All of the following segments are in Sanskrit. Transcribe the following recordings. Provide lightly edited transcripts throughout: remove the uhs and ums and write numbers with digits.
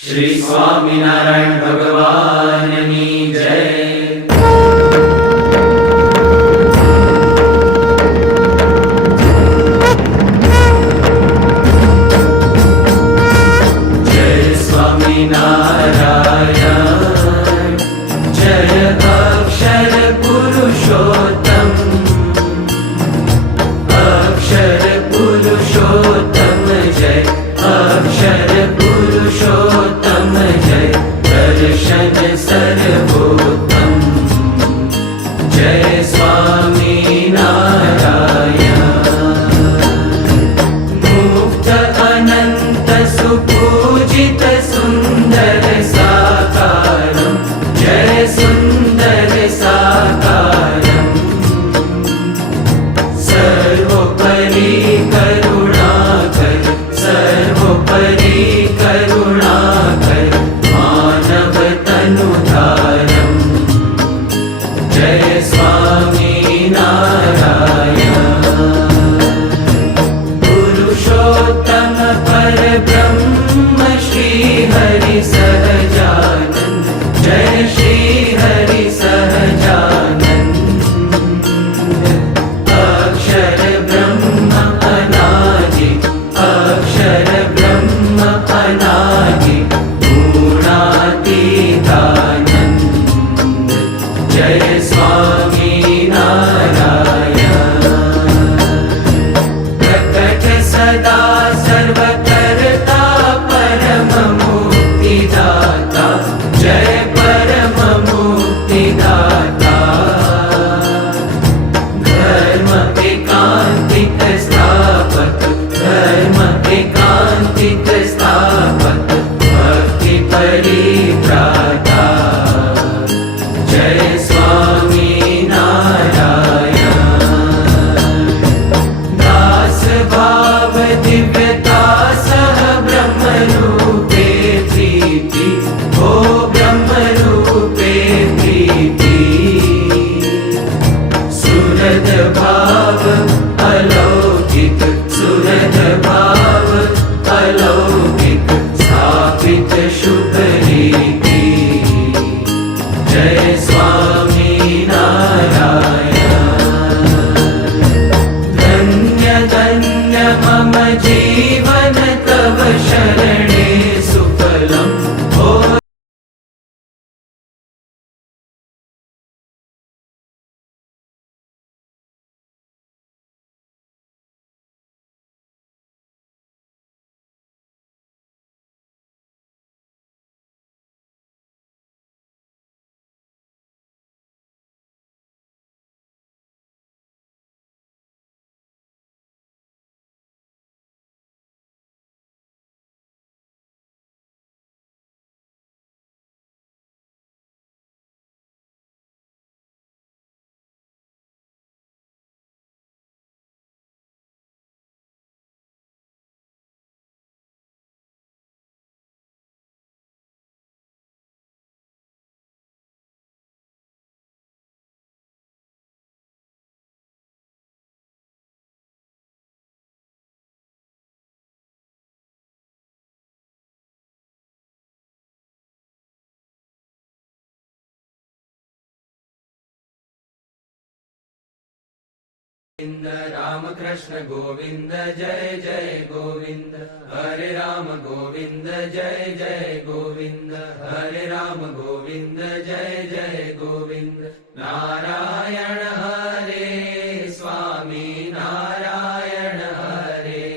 श्री स्वामिनारायण भगवाननी जय। जय स्वामिनारायण, जय अक्षर पुरुषोत्तम, अक्षर पुरुषोत्तम जय, अक्षर पुरुषोत्तम जय, दर्शन सर्वोत्तम जय स्वामिनारायण। मुक्त अनंत सुपूजित सुंदर साकारं जय सुंदर साकारं, सर्वोपरि करुणाकर, सर्वोपरि करुणाकर, मानव तनुधारं जय स्वामिनारायण। पुरुषोत्तम परब्रह्म श्री हरि सहजानंद जय श्री हरि सहजानंद, अक्षर ब्रह्म अनादि, अक्षर ब्रह्म अनादि, गुणातीतानंद जय स्वामिनारायण। प्रकट सदा सर्वकर्ता परम मुक्तिदाता जय परम मुक्तिदाता, धर्म एकांतिक स्थापक, धर्म एकांतिक स्थापक, भक्ति परित्राता जय स्वामिनारायण। दास भाव दिव्यता सह ब्रह्म रूपे प्रीति, हो ब्रह्म रूपे प्रीति, सुरद भाव अलौकिक, सुरद भाव अलौकिक, स्थापित शुभ रीति जय स्वामिनारायण। धन्य धन्य मम जीवन तव शरणे सुफलम्, हो गोविंद राम कृष्ण गोविंद जय जय गोविंद, हरे राम गोविंद जय जय गोविंद, हरे राम गोविंद जय जय गोविंद, नारायण हरे स्वामी नारायण हरे,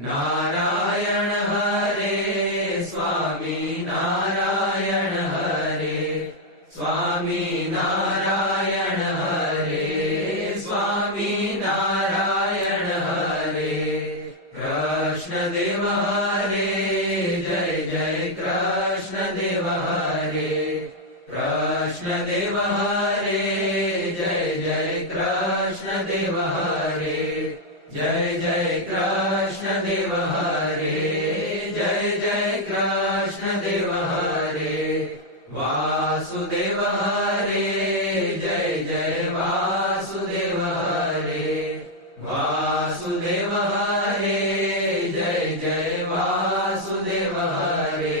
नारायण हरे स्वामी नारायण हरे, स्वामी नारायण हरे, स्वामी नारायण हरे, कृष्ण देव हरे जय जय कृष्ण देव हरे, कृष्ण देव हरे जय जय कृष्ण देव हरे, जय जय कृष्ण देव हरे, जय जय कृष्ण देव हरे, वासुदेव हरे जय जय वासुदेव हरे, वासुदेव हरे जय जय वासुदेव हरे,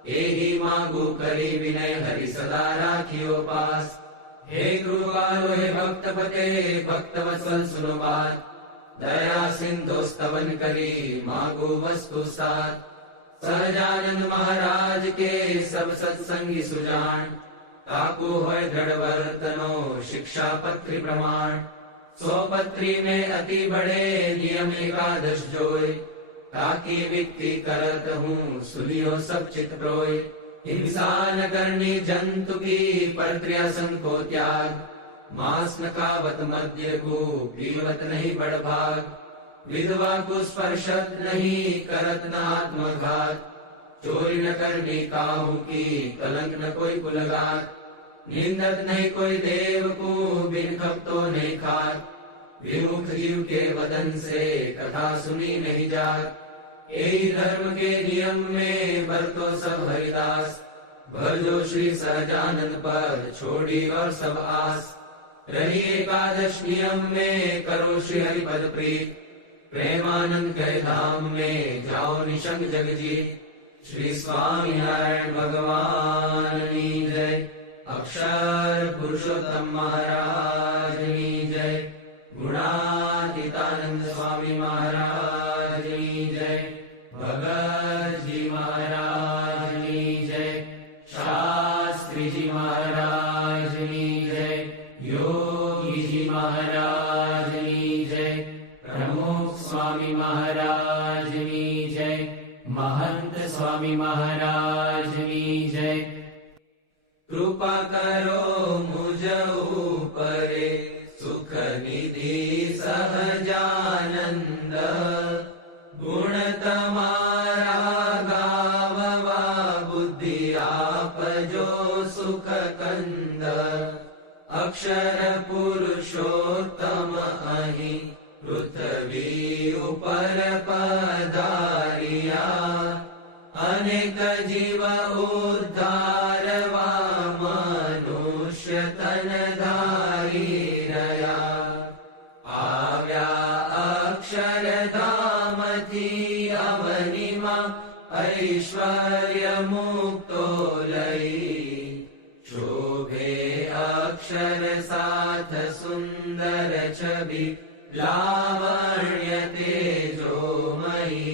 એહી માગુ કરી વિનય હરિ સદા રાખ્યો પાસ. હે કૃપાલો હે ભક્તપતે ભક્તવત્સલ સુનો બાત, દયા સિંધો સ્તવન કરી માગુ વસ્તુ સાત. સહજાનંદ મહારાજ કે સબ સત્સંગી સુજાણ, કાકુ હોય દ્રઢ વર્તનો શિક્ષાપત્રી પ્રમાણ. સો પત્રી में अति बड़े नियम एकादश जोय, ताकि विक्ति करत हूँ सुलियो सब चित प्रोय. हिंसा न करनी जंतु की पर क्रियासन को त्याग, मांस न खावत मद्य को पीवत नहीं बड़भाग. विधवा को स्पर्शत नहीं करत न आत्मघात, चोरी न करनी काहू की कलंक न कोई कुलगात. निंदत नहीं कोई देव को बिन खपतो नहीं खात, विमुख जीव के वदन से कथा सुनी नहीं जात. यही धर्म के नियम में बरतो सब हरिदास, भजो श्री सहजानंद पर छोड़ी और सब आस. रही एकादश नियम में करो श्री हरि पद प्रीत, प्रेमानंद के धाम में जाओ निशंक जगजीत. श्री स्वामी नारायण भगवान की जय, अक्षर पुरुषोत्तम महाराज की जय, गुणातीतानंद स्वामी महाराज की जय, भगत जी महाराज की जय, शास्त्री जी महाराज की जय, योगी जी महाराज की जय, प्रमुख स्वामी महाराज की जय, महंत स्वामी महाराज की जय. कृपा करो मुझ ऊपरे सुख निधि सहजानंद, गुण तमारा गाववा बुद्धि आप जो सुख कंद. अक्षर पुरुषोत्तम अहि पृथ्वी ऊपर पधारिया, अनेक जीव उद्धारवा मनुष्य तन धारी रया. आव्या अक्षरधाम थी अवनिमा ऐश्वर्य मुक्तो लई, शोभे अक्षर साथ सुंदर छवि लावण्य तेजोमयी.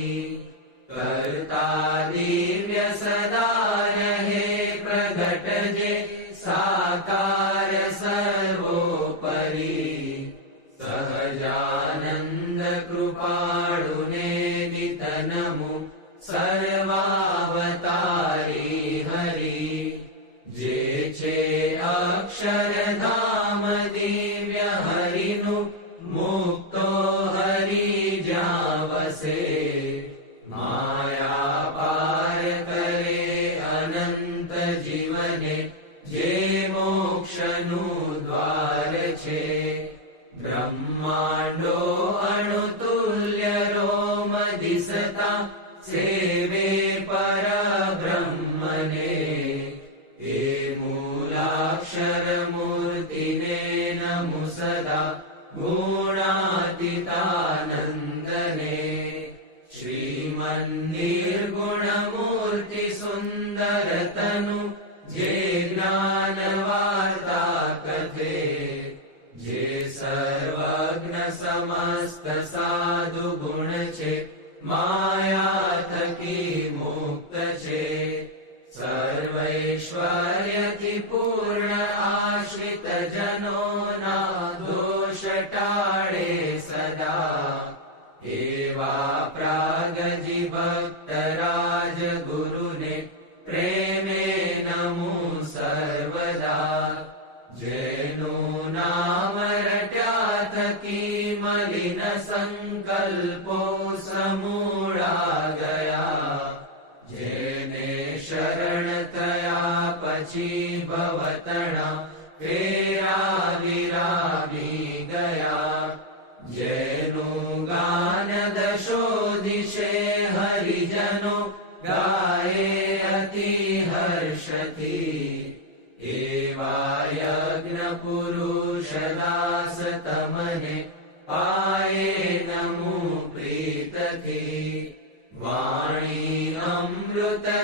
करता दिव्य सदा रहे प्रगट जे साकार सर्वोपरि. सहजानंद कृपाळुने नितनमु सर्वावतारी हरि. जे छे अक्षरधाम दिव्य हरिनु मुक्तो हरि जावसे. माया पार करे अनंत जीवने जे मोक्षनु द्वार छे. ब्रह्मांडो अणुतुल्य रोम दिसता सेवे पर ब्रह्मने. हे मूलाक्षर मूर्तिने नमु सदा गुणातीतानंदने. श्रीमन्निर्गुणमूर्ति सुंदर तनु जे ज्ञान वार्ता कथे. जे सर्वज्ञ समस्त साधु गुण छे माया थकी मुक्त छे. सर्वैश्वर्य थी पूर्ण आश्रित जनो ना दोष टाळे सदा. एवा प्रागजी भक्त राज गुरुने प्रेमे नमु सर्वदा. जेनु नाम रट्या थकी मलिन संकल्पो समूळा गया. जेने शरण थया पछी भवतणा फेरा विरागी गया. जेनु गान दशो दिशे हरिजनो गाये अति हर्षति. एवा यज्ञ पुरुष दास तमने पाये नमु प्रीतति. वाणी अमृत